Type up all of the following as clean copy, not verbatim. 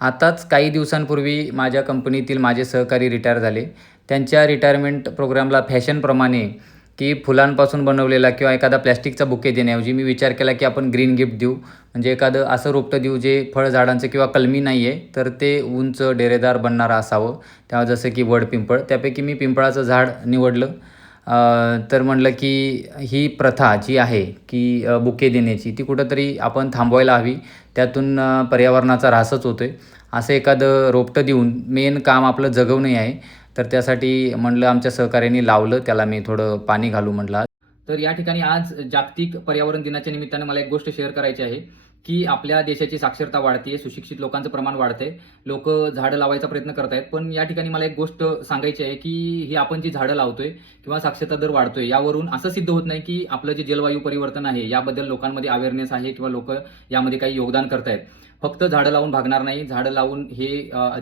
आताच काही दिवसांपूर्वी माझ्या कंपनीतील माझे सहकारी रिटायर झाले. त्यांच्या रिटायरमेंट प्रोग्रामला फॅशनप्रमाणे की फुलांपासून बनवलेला किंवा एखादा प्लास्टिकचा बुके देण्याऐवजी मी विचार केला की आपण ग्रीन गिफ्ट देऊ. म्हणजे एखादं असं रोपटं देऊ जे फळझाडांचं किंवा कलमी नाही आहे, तर ते उंच डेरेदार बनणारं असावं. तेव्हा जसं की वडपिंपळ. त्यापैकी मी पिंपळाचं झाड निवडलं. तर म्हणलं की ही प्रथा जी आहे की बुके देण्याची ती कुठंतरी आपण थांबवायला हवी. त्यातून पर्यावरणाचा ऱ्हासच होतोय. असं एखादं रोपटं देऊन मेन काम आपलं जगवणे आहे. तर त्यासाठी म्हणलं आमच्या सहकाऱ्यांनी लावलं. त्याला मी थोडं पाणी घालू म्हटलं आज. तर या ठिकाणी आज जागतिक पर्यावरण दिनाच्या निमित्तानं मला एक गोष्ट शेअर करायची आहे, की आपल्या देशाची साक्षरता वाढते, सुशिक्षित लोकांचं प्रमाण वाढतंय. लोकं झाडं लावायचा प्रयत्न करत आहेत. पण या ठिकाणी मला एक गोष्ट सांगायची आहे, की ही आपण जी झाडं लावतोय किंवा साक्षरता दर वाढतोय, यावरून असं सिद्ध होत नाही, की आपलं जे जलवायू परिवर्तन आहे, याबद्दल लोकांमध्ये अवेअरनेस आहे किंवा लोकं यामध्ये काही योगदान करतायत. फक्त झाडं लावून भागणार नाही. झाडं लावून हे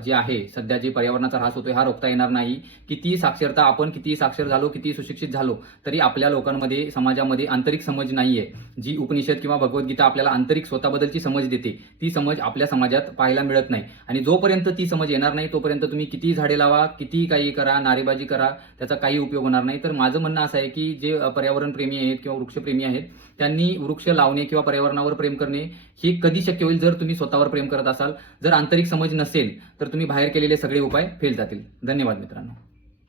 जे आहे सध्या जे पर्यावरणाचा ऱ्हास होतोय हा रोखता येणार नाही. कितीही साक्षरता आपण कितीही साक्षर झालो, कितीही सुशिक्षित झालो, तरी आपल्या लोकांमध्ये, समाजामध्ये आंतरिक समज नाहीये. जी उपनिषद किंवा भगवद्गीता आपल्याला आंतरिक स्वतःबद्दलची समज देते, ती समज आपल्या समाजात पाहायला मिळत नाही. आणि जोपर्यंत ती समज येणार नाही, तोपर्यंत तुम्ही कितीही झाडे लावा, कितीही काही करा, नारेबाजी करा, त्याचा काही उपयोग होणार नाही. तर माझं म्हणणं असं आहे, की जे पर्यावरण प्रेमी आहेत किंवा वृक्षप्रेमी आहेत, त्यांनी वृक्ष लावणे किंवा पर्यावरणावर प्रेम करणे हे कधी शक्य होईल जर तुम्ही स्वतःवर प्रेम करत असाल. जर आंतरिक समज नसेल, तर तुम्ही बाहेर केलेले सगळे उपाय फेल जातील. धन्यवाद मित्रांनो.